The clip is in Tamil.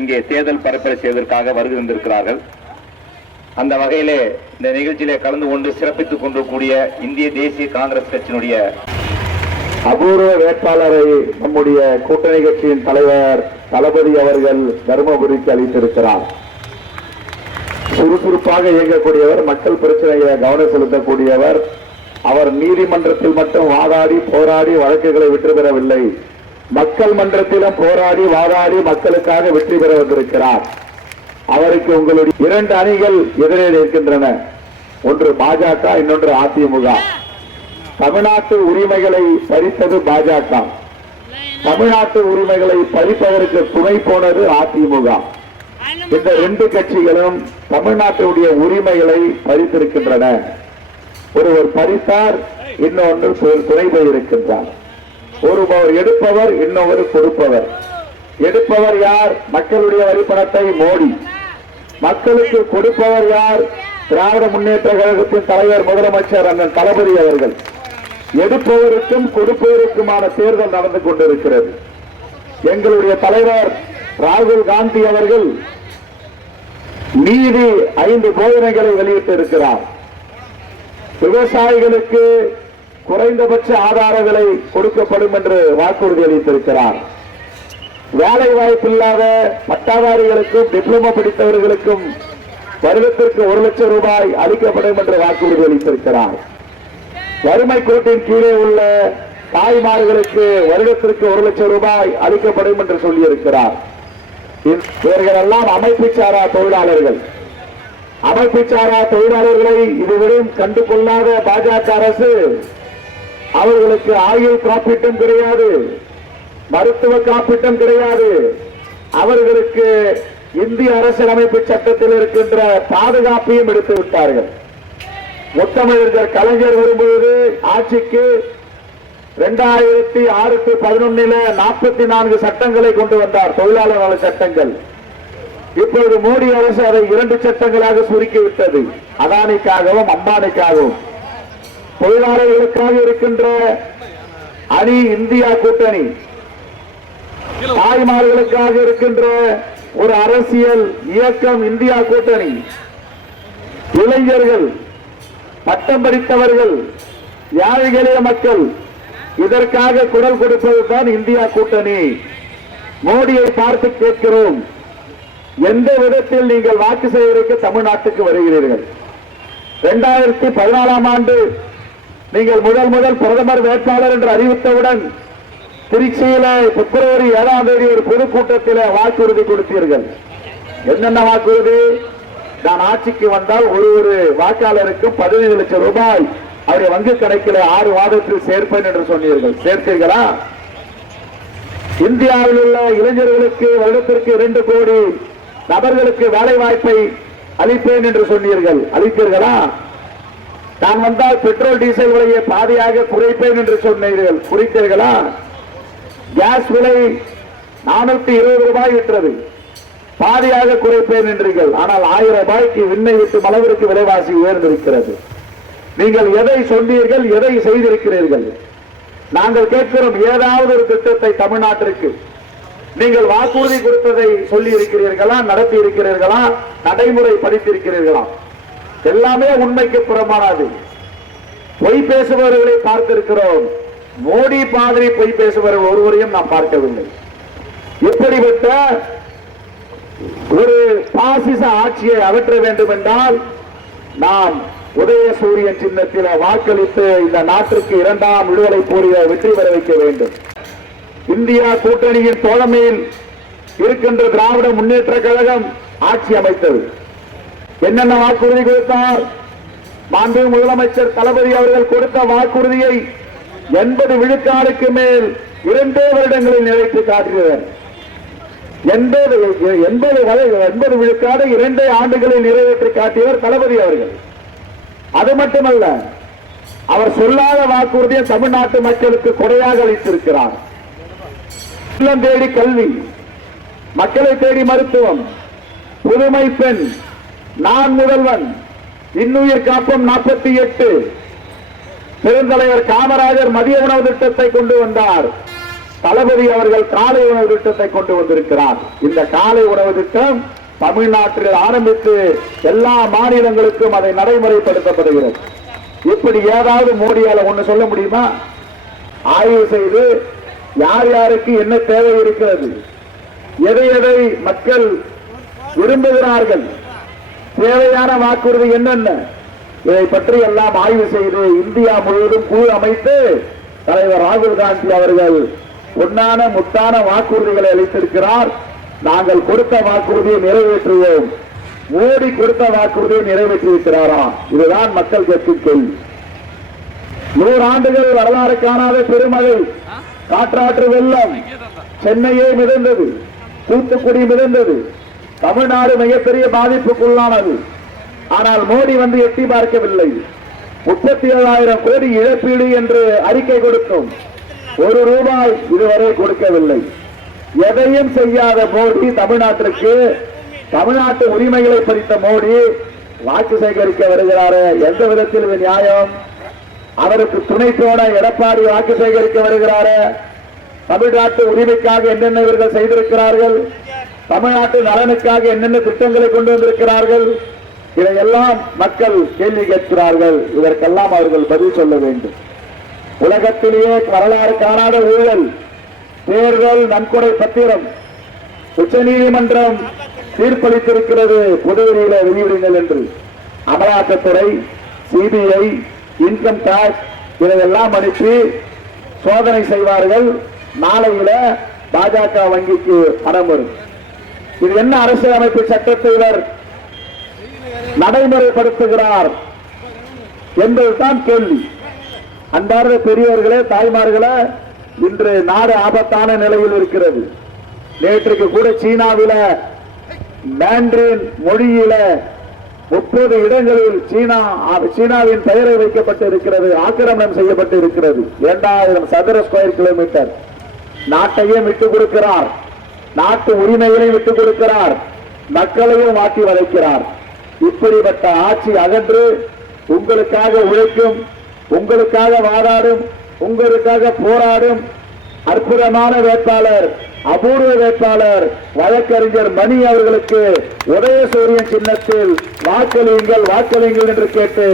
இங்கே தேர்தல் பரப்புரை செய்வதற்காக வருகை வந்திருக்கிறார்கள். அந்த வகையிலே இந்த நிகழ்ச்சியிலே கலந்து கொண்டு சிறப்பித்துக் கொண்டிருக்கூடிய இந்திய தேசிய காங்கிரஸ் கட்சியினுடைய அபூர்வ வேட்பாளரை நம்முடைய கூட்டணி கட்சியின் தலைவர் தளபதி அவர்கள் தருமபுரிக்கு அளித்திருக்கிறார். சுறுசுறுப்பாக இயங்கக்கூடியவர், மக்கள் பிரச்சனையை கவனம் செலுத்தக்கூடியவர். அவர் நீதிமன்றத்தில் மட்டும் வாதாடி போராடி வழக்குகளை வெற்றி பெறவில்லை, மக்கள் மன்றத்திலும் போராடி வாதாடி மக்களுக்காக வெற்றி பெற வந்திருக்கிறார். அவருக்கு உங்களுடைய இரண்டு அணிகள் எதிரே இருக்கின்றன. ஒன்று பாஜக, இன்னொன்று அதிமுக. தமிழ்நாட்டு உரிமைகளை பறித்தது பாஜக, தமிழ்நாட்டு உரிமைகளை பறிப்பதற்கு துணை போனது அதிமுக. இந்த ரெண்டு கட்சிகளும் தமிழ்நாட்டுடைய உரிமைகளை பறித்திருக்கின்றன. ஒருவர் பறித்தார், இன்னொன்று துணை போயிருக்கின்றார். ஒருவர் எடுப்பவர், இன்னொரு கொடுப்பவர். எடுப்பவர் யார்? மக்களுடைய வரிப்பணத்தை மோடி. மக்களுக்கு கொடுப்பவர் யார்? திராவிட முன்னேற்ற கழகத்தின் தலைவர் முதலமைச்சர் அண்ணன் தளபதி அவர்கள். எடுப்பவருக்கும் கொடுப்பவருக்குமான தேர்தல் நடந்து கொண்டிருக்கிறது. எங்களுடைய தலைவர் ராகுல் காந்தி அவர்கள் நீதி 5 போதனைகளை வெளியிட்டிருக்கிறார். விவசாயிகளுக்கு குறைந்தபட்ச ஆதார விலை கொடுக்கப்படும் என்று வாக்குறுதி அளித்திருக்கிறார். வேலை வாய்ப்பில்லாத பட்டாதாரிகளுக்கும் டிப்ளமோ படித்தவர்களுக்கும் வருடத்திற்கு 1 லட்சம் ரூபாய் அளிக்கப்படும் என்று வாக்குறுதி அளித்திருக்கிறார். வறுமை கோட்டின் கீழே உள்ள தாய்மார்களுக்கு வருடத்திற்கு 1 லட்சம் ரூபாய் அளிக்கப்படும் என்று சொல்லியிருக்கிறார். இவர்களெல்லாம் அமைப்பு சாரா தொழிலாளர்கள். அமைப்பு சாரா தொழிலாளர்களை இதுவரையும் கண்டு கொள்ளாத பாஜக அரசு அவர்களுக்கு ஆயுள் காப்பீட்டும் கிடையாது, மருத்துவ காப்பீட்டும் கிடையாது. அவர்களுக்கு இந்திய அரசியலமைப்பு சட்டத்தில் இருக்கின்ற பாதுகாப்பையும் எடுத்து விட்டார்கள். முத்தமிழர் கலைஞர் வரும்போது ஆட்சிக்கு 2006-11 44 சட்டங்களை கொண்டு வந்தார், தொழிலாளர் நல சட்டங்கள். இப்பொழுது மோடி அரசு அதை 2 சட்டங்களாக சுருக்கிவிட்டது. அதானிக்காகவும் அம்பானிக்காகவும். தொழிலாளர்களுக்காக இருக்கின்ற அணி இந்தியா கூட்டணி, தாய்மார்களுக்காக இருக்கின்ற ஒரு அரசியல் இயக்கம் இந்தியா கூட்டணி, இளைஞர்கள், பட்டம் படித்தவர்கள், ஏழை எளிய மக்கள், இதற்காக குரல் கொடுப்பதுதான் இந்தியா கூட்டணி. மோடியை பார்த்து கேட்கிறோம், எந்த விதத்தில் நீங்கள் வாக்கு செய்வதற்கு தமிழ்நாட்டுக்கு வருகிறீர்கள்? 2014ஆம் ஆண்டு நீங்கள் முதல் பிரதமர் வேட்பாளர் என்று அறிவித்தவுடன் திருச்சியில பிப்ரவரி 7ஆம் தேதி ஒரு பொதுக்கூட்டத்தில் வாக்குறுதி கொடுத்தீர்கள். என்னென்ன வாக்குறுதி? நான் ஆட்சிக்கு வந்தால் ஒரு வாக்காளருக்கும் 15 லட்சம் ரூபாய் அவருடைய வங்கி கணக்கில் 6 மாதத்தில் சேர்ப்பேன் என்று சொன்னீர்கள். சேர்த்தீர்களா? இந்தியாவில் உள்ள இளைஞர்களுக்கு வருடத்திற்கு 2 கோடி நபர்களுக்கு வேலை வாய்ப்பை அளிப்பேன் என்று சொன்னீர்கள். அளித்தீர்களா? நான் வந்தால் பெட்ரோல் டீசல் விலையை பாதியாக குறைப்பேன் என்று சொன்னீர்கள். குறித்தீர்களா? கேஸ் விலை 420 ரூபாய் விற்றது, பாதியாக குறைப்பேன் என்றீர்கள். ஆனால் 1000 ரூபாய்க்கு விண்ணை விட்டு அளவிற்கு விலைவாசி உயர்ந்திருக்கிறது. நீங்கள் எதை சொன்னீர்கள், எதை செய்திருக்கிறீர்கள்? நாங்கள் கேட்கிறோம், ஏதாவது ஒரு திட்டத்தை தமிழ்நாட்டிற்கு நீங்கள் வாக்குறுதி கொடுத்ததை சொல்லி இருக்கிறீர்களா, நடத்தி இருக்கிறீர்களா, நடைமுறை படித்திருக்கிறீர்களா? எல்லாமே உண்மைக்கு புறமானது. பொய் பேசுபவர்களை பார்த்திருக்கிறோம், மோடி மாதிரி பொய் பேசுபவர்கள் ஒருவரையும் நாம் பார்க்கவில்லை. இப்படிப்பட்ட ஒரு பாசிச ஆட்சியை அகற்ற வேண்டும் என்றால் நாம் உதயசூரியன் சின்னத்தில் வாக்களித்து இந்த நாட்டிற்கு 2ஆம் விடுதலை போரில் வெற்றி பெற வைக்க வேண்டும். இந்தியா கூட்டணியின் தோழமையில் இருக்கின்ற திராவிட முன்னேற்ற கழகம் ஆட்சி அமைத்தது. என்னென்ன வாக்குறுதி கொடுத்தார்? மாண்பு முதலமைச்சர் தளபதி அவர்கள் கொடுத்த வாக்குறுதியை 80 விழுக்காடுக்கு மேல் 2 வருடங்களில் நிறைவேற்றி காட்டுகிறார். 80 விழுக்காடு 2 ஆண்டுகளில் நிறைவேற்றி காட்டியவர் தளபதி அவர்கள். அது மட்டுமல்ல, அவர் சொல்லாத வாக்குறுதியை தமிழ்நாட்டு மக்களுக்கு கொடையாக அளித்திருக்கிறார். இல்லம் தேடி கல்வி, மக்களை தேடி மருத்துவம், புதுமை பெண், நான் முதல்வன், இன்னுயிர் காப்பம் 48, பெருந்தலைவர் காமராஜர் மதிய உணவு திட்டத்தை கொண்டு வந்தார். தளபதி அவர்கள் காலை உணவு திட்டத்தை கொண்டு வந்திருக்கிறார். இந்த காலை உணவு திட்டம் தமிழ்நாட்டில் ஆரம்பித்து எல்லா மாநிலங்களுக்கும் அதை நடைமுறைப்படுத்தப்படுகிறது. இப்படி ஏதாவது மோடியால ஒண்ணு சொல்ல முடியுமா? ஆய்வு செய்து யார் யாருக்கு என்ன தேவை இருக்கிறது, எதை எதை மக்கள் விரும்புகிறார்கள், தேவையான வாக்குறுதி என்னென்ன, இதை பற்றி எல்லாம் ஆய்வு செய்து இந்தியா முழுவதும் குழு அமைத்து தலைவர் ராகுல் காந்தி அவர்கள் பொன்னான முத்தான வாக்குறுதிகளை அளித்திருக்கிறார். நாங்கள் கொடுத்த வாக்குறுதியை நிறைவேற்றுவோம். மோடி கொடுத்த வாக்குறுதியை நிறைவேற்றியிருக்கிறாரா? இதுதான் மக்கள் கேட்கும் கேள்வி. 100 ஆண்டுகள் வரலாறு காணாத பெருமழை, காற்றாற்று வெள்ளம் சென்னையே மிதந்தது, தூத்துக்குடி மிதந்தது, தமிழ்நாடு மிகப்பெரிய பாதிப்புக்குள்ளானது. ஆனால் மோடி வந்து எட்டி பார்க்கவில்லை. 37,000 கோடி இழப்பீடு என்று அறிக்கை கொடுத்தோம். 1 ரூபாய் இதுவரை கொடுக்கவில்லை. எதையும் செய்யாத மோடி தமிழ்நாட்டிற்கு, தமிழ்நாட்டு உரிமைகளை பறித்த மோடி வாக்கு சேகரிக்க வருகிறாரு. எந்த விதத்தில் இது நியாயம்? அவருக்கு துணை போன எடப்பாடி வாக்கு சேகரிக்க வருகிறாரு. தமிழ்நாட்டு உரிமைக்காக என்னென்ன இவர்கள் செய்திருக்கிறார்கள், தமிழ்நாட்டு நலனுக்காக என்னென்ன திட்டங்களை கொண்டு வந்திருக்கிறார்கள், இதையெல்லாம் மக்கள் கேள்வி கேட்கிறார்கள். இதற்கெல்லாம் அவர்கள் பதில் சொல்ல வேண்டும். உலகத்திலேயே வரலாறு காணாத ஊழல், தேர்தல் நன்கொடை பத்திரம் உச்சநீதிமன்றம் தீர்ப்பளித்திருக்கிறது. புதுதில்லியில வெளியிடுங்கள் என்று அமலாக்கத்துறை, சிபிஐ, இன்கம் டாக்ஸ் இதையெல்லாம் அனுப்பி சோதனை செய்வார்கள். நாளையில பாஜக வங்கிக்கு பணம் வரும். இது என்ன அரசியலமைப்பு சட்டத்தை இவர் நடைமுறைப்படுத்துகிறார் என்பதுதான் கேள்வி. அன்பார்ந்த பெரியவர்களே, தாய்மார்களே, இன்று நாடு ஆபத்தான நிலையில் இருக்கிறது. நேற்றுக்கு கூட சீனாவில மாண்ட்ரின் மொழியில 30 இடங்களில் சீனாவின் பெயரை வைக்கப்பட்டு இருக்கிறது, ஆக்கிரமணம் செய்யப்பட்டு இருக்கிறது. 2000 சதுர ஸ்கொயர் கிலோமீட்டர். நாட்டையும் விட்டுக் கொடுக்கிறார், நாட்டு உரிமைகளையும் விட்டுக் கொடுக்கிறார், மக்களையும் மாற்றி வளைக்கிறார். இப்படிப்பட்ட ஆட்சி அகன்று உங்களுக்காக உழைக்கும், உங்களுக்காக வாதாடும், உங்களுக்காக போராடும் அற்புதமான வேட்பாளர், அபூர்வ வேட்பாளர் வழக்கறிஞர் மணி அவர்களுக்கு உதயசூரியன் சின்னத்தில் வாக்களியுங்கள், வாக்களியுங்கள் என்று கேட்டு